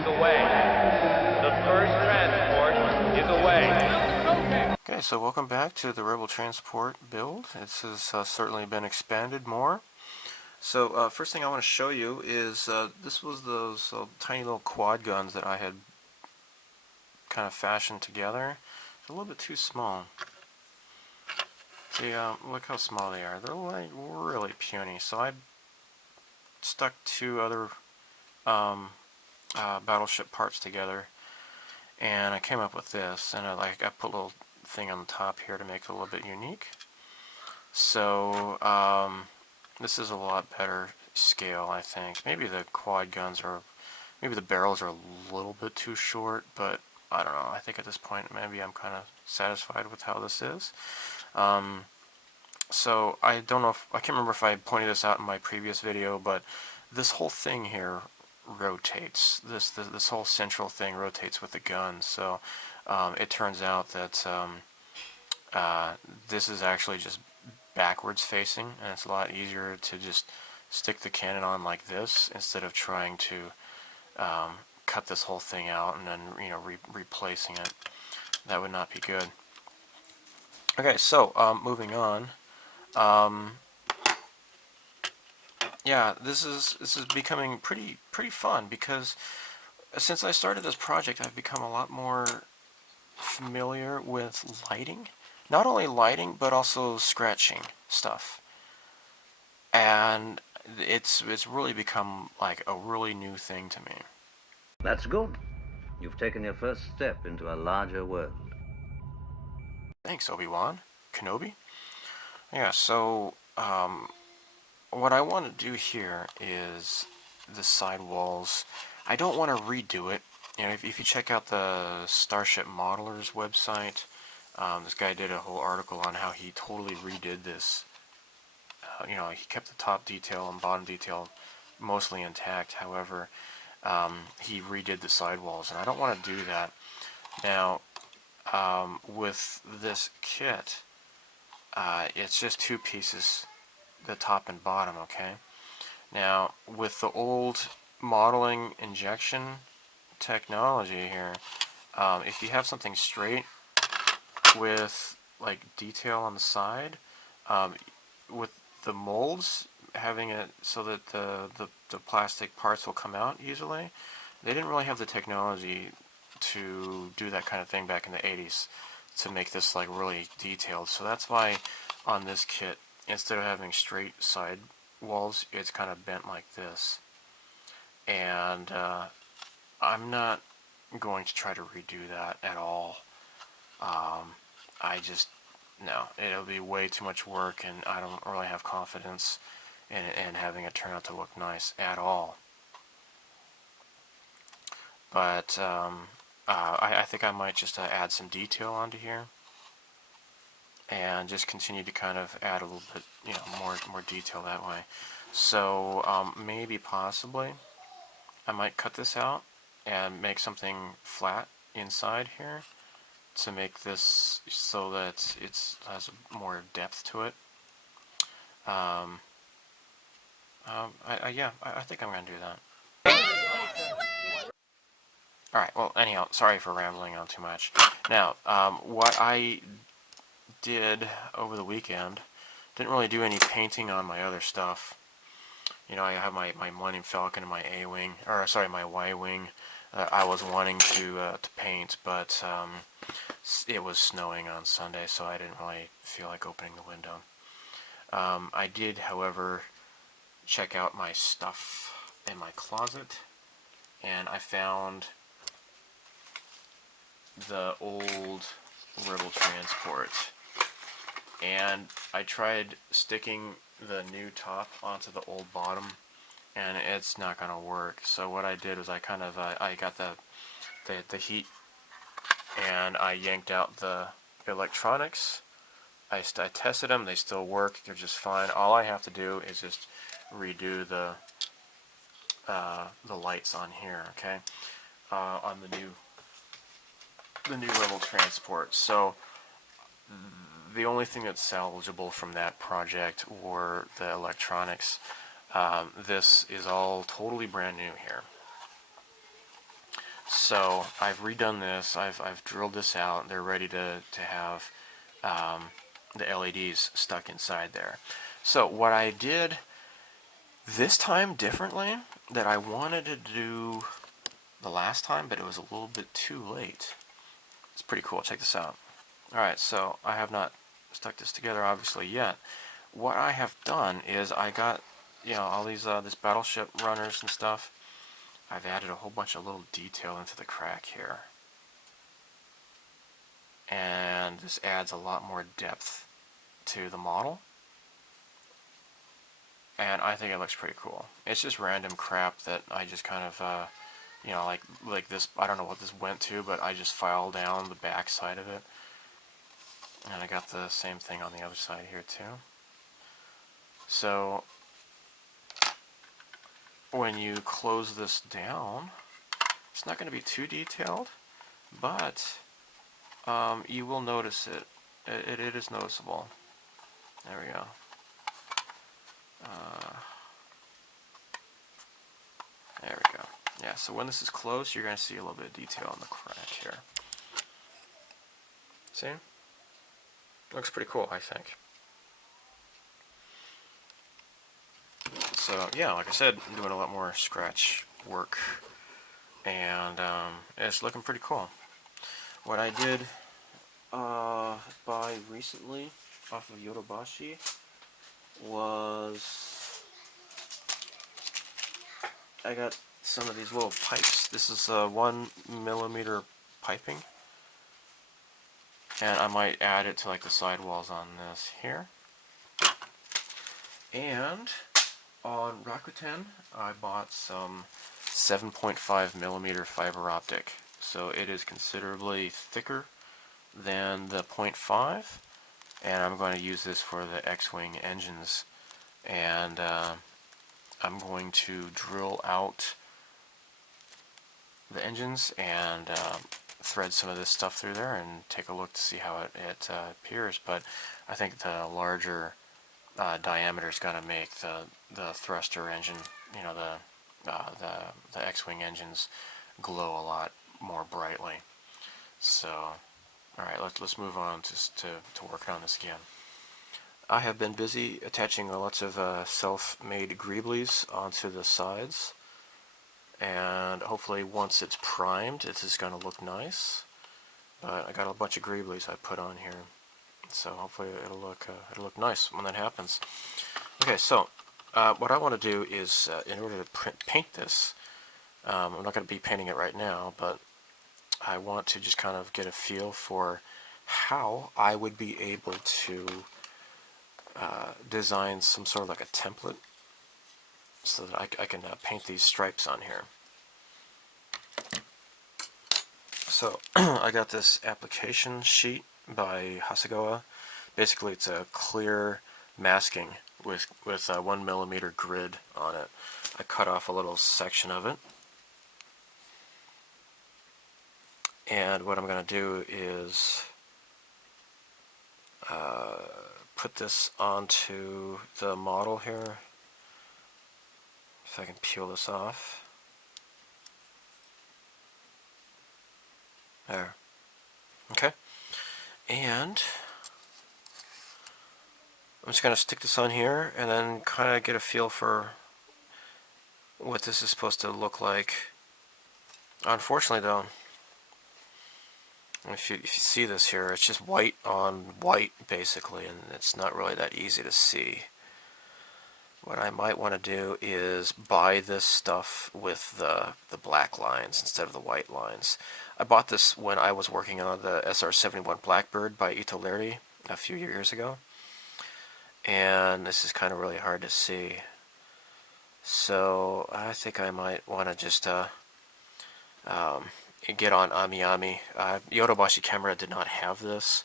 is away. The first transport is away. Okay, so welcome back to the Rebel Transport build. This has certainly been expanded more. So first thing I want to show you is this was those tiny little quad guns that I had kind of fashioned together. It's a little bit too small. See, look how small they are. They're like really puny. So I stuck two other battleship parts together, and I came up with this. And I put a little thing on the top here to make it a little bit unique. So this is a lot better scale, I think. Maybe the quad guns are, maybe the barrels are a little bit too short, but I don't know. I think at this point maybe I'm kind of satisfied with how this is. So I don't know if, I can't remember if I pointed this out in my previous video, but this whole thing here rotates. This whole central thing rotates with the gun. So it turns out that this is actually just backwards facing, and it's a lot easier to just stick the cannon on like this instead of trying to cut this whole thing out and then replacing it. That would not be good. Okay, so moving on. Yeah, this is becoming pretty fun, because since I started this project I've become a lot more familiar with lighting. Not only lighting, but also scratching stuff. And it's really become like a really new thing to me. That's good. You've taken your first step into a larger world. Thanks, Obi-Wan Kenobi. Yeah, so what I want to do here is the side walls. I don't want to redo it. You know, if you check out the Starship Modelers website, this guy did a whole article on how he totally redid this. You know, he kept the top detail and bottom detail mostly intact. However, he redid the sidewalls, and I don't want to do that. Now, with this kit, it's just two pieces, the top and bottom, okay? Now, with the old modeling injection technology here, if you have something straight with like detail on the side, with the molds having it so that the plastic parts will come out easily, they didn't really have the technology to do that kind of thing back in the 80s to make this like really detailed. So that's why on this kit, instead of having straight side walls, it's kind of bent like this. And I'm not going to try to redo that at all. No, it'll be way too much work, and I don't really have confidence in having it turn out to look nice at all. But I think I might just add some detail onto here, and just continue to kind of add a little bit, more detail that way. So maybe, possibly, I might cut this out and make something flat inside here to make this so that it has more depth to it. Yeah, I think I'm going to do that. Alright, well, anyhow, sorry for rambling on too much. Now, what I did over the weekend, didn't really do any painting on my other stuff. You know, I have my Millennium Falcon and my A-Wing, or sorry, my Y-Wing. I was wanting to paint, but it was snowing on Sunday, so I didn't really feel like opening the window. I did, however, check out my stuff in my closet, and I found the old Rebel Transport. And I tried sticking the new top onto the old bottom, and it's not going to work. So what I did was I kind of I got the heat, and I yanked out the electronics. I tested them; they still work. They're just fine. All I have to do is just redo the lights on here. Okay, on the new Rebel Transport. So the only thing that's salvageable from that project were the electronics. This is all totally brand new here. So I've redone this. I've drilled this out. They're ready to have the LEDs stuck inside there. So what I did this time differently that I wanted to do the last time, but it was a little bit too late. It's pretty cool. Check this out. Alright, so I have not stuck this together obviously yet. What I have done is I got, you know, all these this battleship runners and stuff. I've added a whole bunch of little detail into the crack here. And this adds a lot more depth to the model. And I think it looks pretty cool. It's just random crap that I just kind of, you know, like this, I don't know what this went to, but I just filed down the back side of it. And I got the same thing on the other side here too. So when you close this down, it's not going to be too detailed, but you will notice it. It is noticeable. There we go. There we go. Yeah, so when this is closed, you're going to see a little bit of detail on the crack here. See? Looks pretty cool, I think. So, yeah, like I said, I'm doing a lot more scratch work, and it's looking pretty cool. What I did buy recently off of Yodobashi was I got some of these little pipes. This is 1mm piping, and I might add it to like the sidewalls on this here. And on Rakuten, I bought some 7.5mm fiber optic. So it is considerably thicker than the 0.5, and I'm going to use this for the X-Wing engines. And I'm going to drill out the engines and thread some of this stuff through there and take a look to see how it appears. But I think the larger diameter is going to make the thruster engine, you know, the X-Wing engines glow a lot more brightly. So, all right, let's move on to working on this again. I have been busy attaching lots of self-made greeblies onto the sides, and hopefully once it's primed, it is going to look nice. But I got a bunch of greeblies I put on here, so hopefully it'll look nice when that happens. Okay, so what I want to do is, in order to paint this, I'm not going to be painting it right now, but I want to just kind of get a feel for how I would be able to design some sort of like a template so that I can paint these stripes on here. So I got this application sheet by Hasegawa. Basically it's a clear masking with a 1mm grid on it. I cut off a little section of it, and what I'm going to do is put this onto the model here. If I can peel this off. There. Okay. And I'm just going to stick this on here and then kind of get a feel for what this is supposed to look like. Unfortunately though, if you see this here, it's just white on white basically, and it's not really that easy to see. What I might want to do is buy this stuff with the black lines instead of the white lines. I bought this when I was working on the SR-71 Blackbird by Itoleri a few years ago, and this is kind of really hard to see. So I think I might want to just get on Ami. Yodobashi camera did not have this,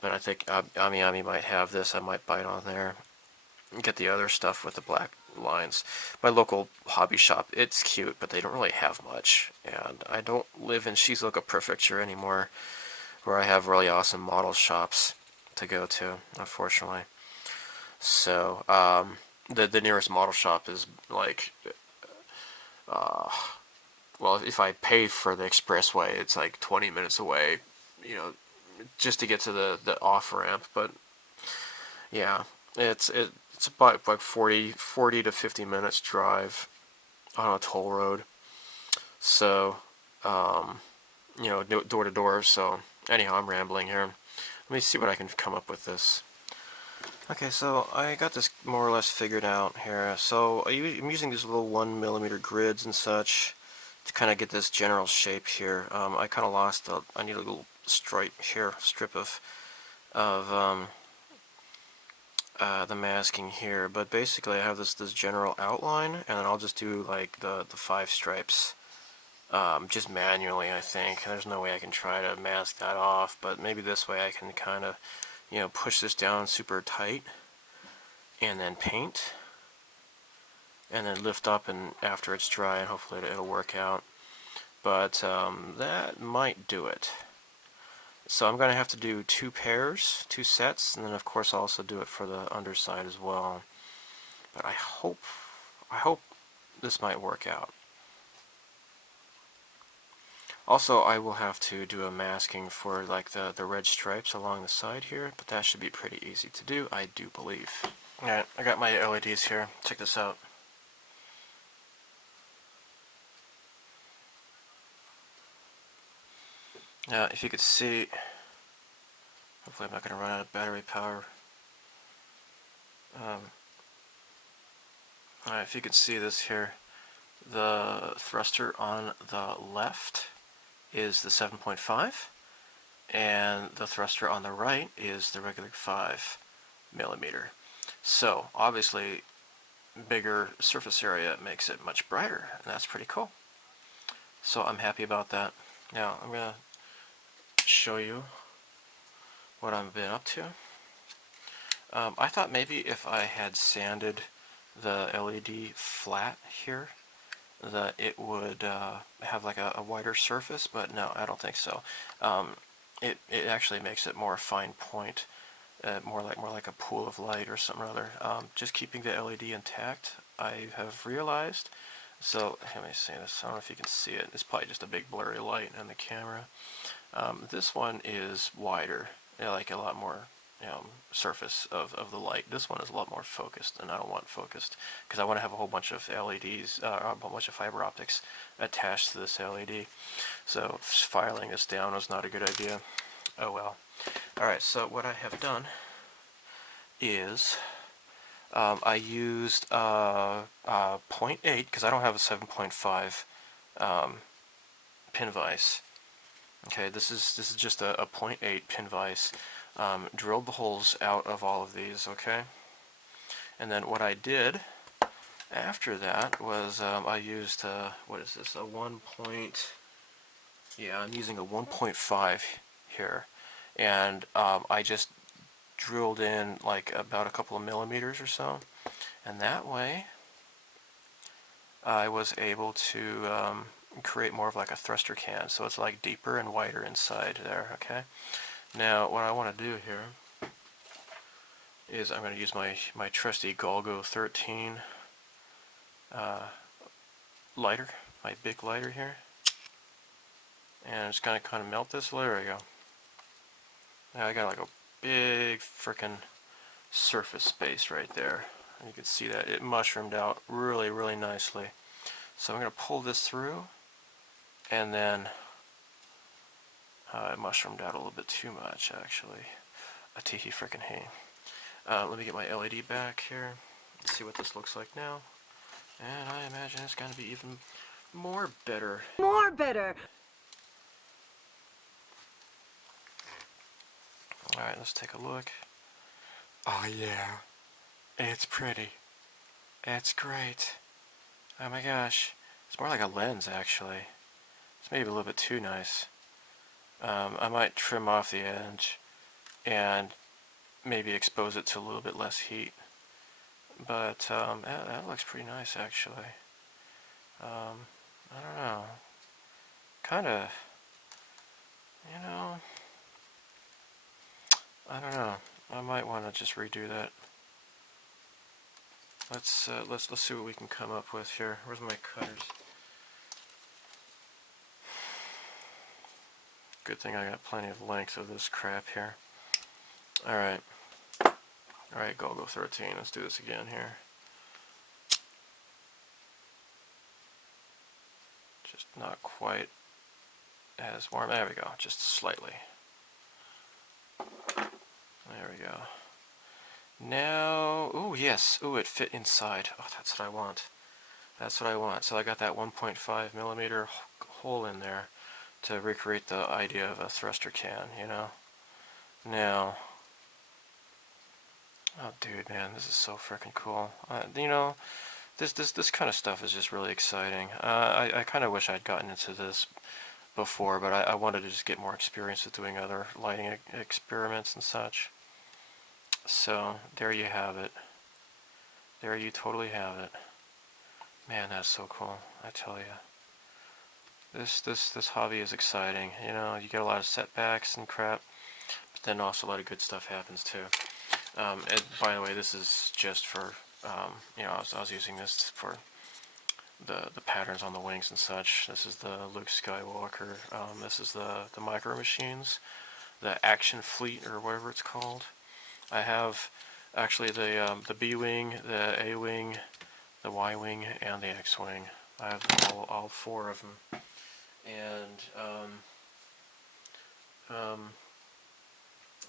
but I think Ami might have this. I might buy it on there and get the other stuff with the black lines. My local hobby shop, it's cute, but they don't really have much, and I don't live in Shizuoka Prefecture anymore, where I have really awesome model shops to go to, unfortunately. So the nearest model shop is like well, if I pay for the expressway, it's like 20 minutes away, you know, just to get to the off ramp. But yeah, it's about like 40 to 50 minutes drive on a toll road. So, you know, door to door. So anyhow, I'm rambling here. Let me see what I can come up with this. Okay, so I got this more or less figured out here. So I'm using these little 1mm grids and such to kind of get this general shape here. I kind of lost I need a little strip of the masking here. But basically I have this general outline, and then I'll just do like the 5 stripes. Just manually, I think. There's no way I can try to mask that off, but maybe this way I can kind of, you know, push this down super tight and then paint and then lift up and after it's dry, and hopefully it'll work out. But that might do it. So I'm going to have to do 2 sets, and then of course I'll also do it for the underside as well. But I hope this might work out. Also, I will have to do a masking for like the red stripes along the side here, but that should be pretty easy to do, I do believe. Alright, I got my LEDs here. Check this out. Now, if you could see, hopefully I'm not going to run out of battery power. Alright, if you could see this here, the thruster on the left is the 7.5, and the thruster on the right is the regular 5mm. So, obviously, bigger surface area makes it much brighter, and that's pretty cool. So I'm happy about that. Now, I'm going to show you what I've been up to. I thought maybe if I had sanded the LED flat here, that it would have like a wider surface, but no, I don't think so. It actually makes it more fine point, more like a pool of light or something or other. Just keeping the LED intact, I have realized. So let me see this. I don't know if you can see it. It's probably just a big blurry light on the camera. This one is wider, like a lot more surface of the light. This one is a lot more focused, and I don't want focused because I want to have a whole bunch of LEDs, a bunch of fiber optics attached to this LED. So filing this down was not a good idea. Oh well. Alright, so what I have done is I used 0.8 because I don't have a 7.5 pin vise. Okay, this is just a 0.8 pin vise. Drilled the holes out of all of these, okay? And then what I did after that was I used, what is this, I'm using a 1.5 here. And I just drilled in like about a couple of millimeters or so. And that way I was able to create more of like a thruster can. So it's like deeper and wider inside there, okay? Now, what I want to do here is I'm going to use my trusty Golgo 13 lighter, my big lighter here, and I'm just going to kind of melt this. There we go. Now I got like a big frickin' surface space right there. And you can see that it mushroomed out really, really nicely. So I'm going to pull this through, and then it mushroomed out a little bit too much, actually. A teehee frickin' hey. Let me get my LED back here. Let's see what this looks like now. And I imagine it's going to be even more better. More better! Alright, let's take a look. Oh yeah. It's pretty. It's great. Oh my gosh. It's more like a lens, actually. It's maybe a little bit too nice. I might trim off the edge and maybe expose it to a little bit less heat. But that looks pretty nice, actually. I don't know. Kind of, I don't know. I might want to just redo that. Let's see what we can come up with here. Where's my cutters? good thing I got plenty of length of this crap here. Alright. Alright, go 13. Let's do this again here. Just not quite as warm. There we go, just slightly. There we go. Now, oh yes, oh, it fit inside. Oh, that's what I want. That's what I want. So I got that 1.5 millimeter hole in there to recreate the idea of a thruster can, you know. Now, oh dude, man, this is so freaking cool. You know, this kind of stuff is just really exciting. I kind of wish I'd gotten into this before, but I wanted to just get more experience with doing other lighting experiments and such. So there you have it. There you totally have it. Man, that's so cool. I tell you. This hobby is exciting. You know, you get a lot of setbacks and crap, but then also a lot of good stuff happens too. And by the way, this is just for you know, I was using this for the patterns on the wings and such. This is the Luke Skywalker. This is the micro machines, the Action Fleet or whatever it's called. I have actually the B wing, the A wing, the Y wing, and the X wing. I have all four of them. And oh,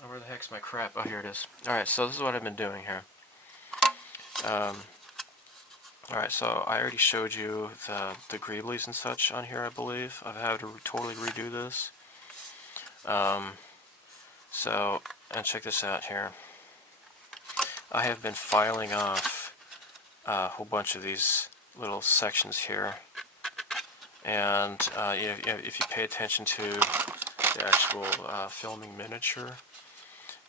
where the heck's my crap? Oh, here it is. Alright, so this is what I've been doing here. Alright, so I already showed you the greeblies and such on here, I believe. I've had to totally redo this. So, and check this out here. I have been filing off a whole bunch of these little sections here. And if you pay attention to the actual filming miniature,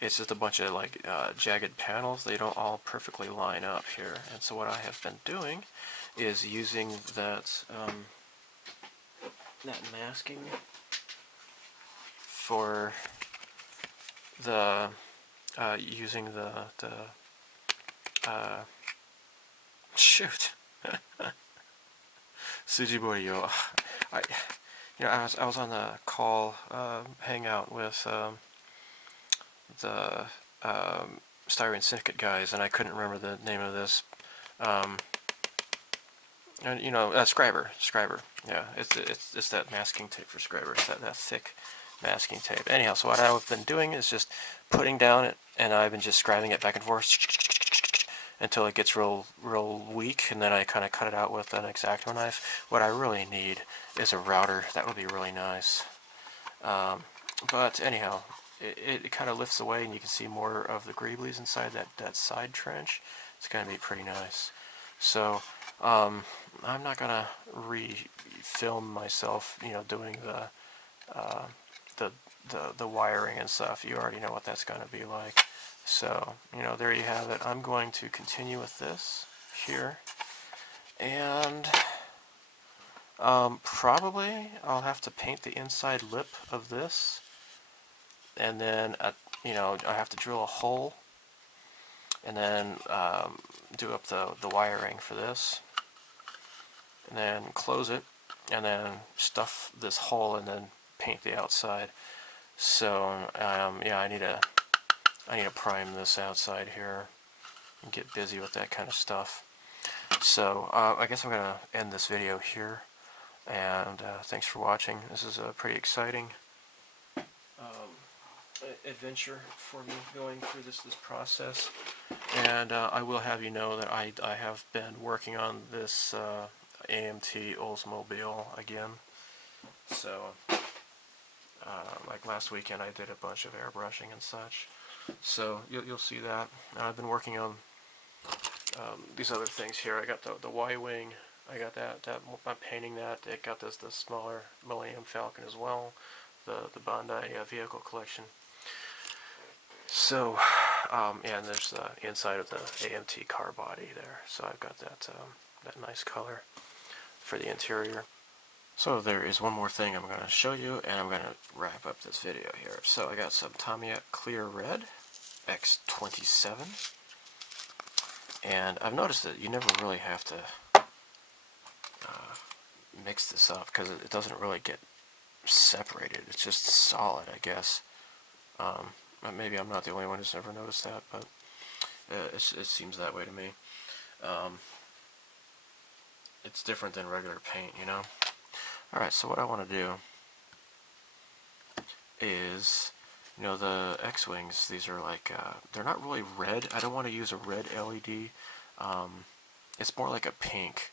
it's just a bunch of like jagged panels. They don't all perfectly line up here. And so what I have been doing is using that that masking for the using the shoot. Sujiborio. I was on the call hangout with the Styrene Syndicate guys, and I couldn't remember the name of this. And you know, Scriber. Yeah, it's that masking tape for Scriber. It's that thick masking tape. Anyhow, so what I've been doing is just putting down it, and I've been just scribing it back and forth until it gets real weak, and then I kind of cut it out with an X-Acto knife. What I really need is a router. That would be really nice. But anyhow, it kind of lifts away, and you can see more of the greeblies inside that side trench. It's going to be pretty nice. So I'm not going to re-film myself, you know, doing the wiring and stuff. You already know what that's going to be like. So, you know, there you have it. I'm going to continue with this here, and probably I'll have to paint the inside lip of this, and then you know, I have to drill a hole, and then do up the wiring for this, and then close it, and then stuff this hole, and then paint the outside. So yeah, I need to prime this outside here and get busy with that kind of stuff. So I guess I'm going to end this video here, and thanks for watching. This is a pretty exciting adventure for me going through this process, and I will have you know that I have been working on this AMT Oldsmobile again. So like last weekend I did a bunch of airbrushing and such. So you'll see that. And I've been working on these other things here. I got the Y-wing. I got that. I'm painting that. It got the smaller Millennium Falcon as well. The Bandai vehicle collection. So yeah, and there's the inside of the AMT car body there. So I've got that nice color for the interior. So there is one more thing I'm going to show you, and I'm going to wrap up this video here. So I got some Tamiya Clear Red X27, and I've noticed that you never really have to mix this up, because it doesn't really get separated. It's just solid, I guess. Maybe I'm not the only one who's ever noticed that, but it seems that way to me. It's different than regular paint, you know? Alright, so what I want to do is, you know, the X-Wings, these are like, they're not really red. I don't want to use a red LED. It's more like a pink.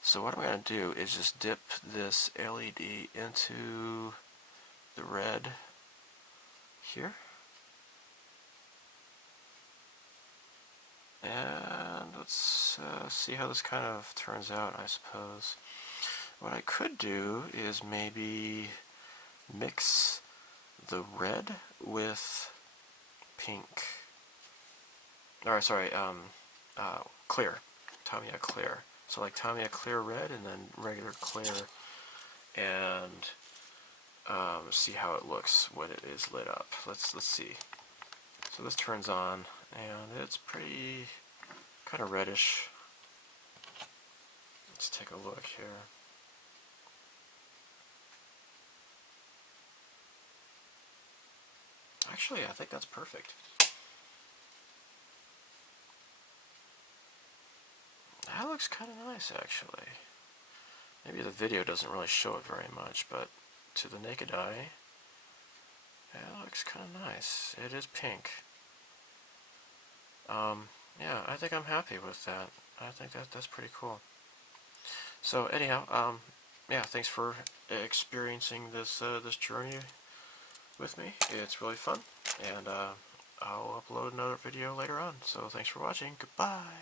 So what I'm going to do is just dip this LED into the red here. And let's see how this kind of turns out, I suppose. What I could do is maybe mix the red with pink. Alright, sorry, clear. Tamiya clear. So like Tamiya clear red and then regular clear, and see how it looks when it is lit up. Let's see. So this turns on, and it's pretty kind of reddish. Let's take a look here. Actually, I think that's perfect. That looks kind of nice, actually. Maybe the video doesn't really show it very much, but to the naked eye, it looks kind of nice. It is pink. Yeah, I think I'm happy with that. I think that's pretty cool. So anyhow, yeah, thanks for experiencing this this journey with me. It's really fun, and I'll upload another video later on. So thanks for watching. Goodbye.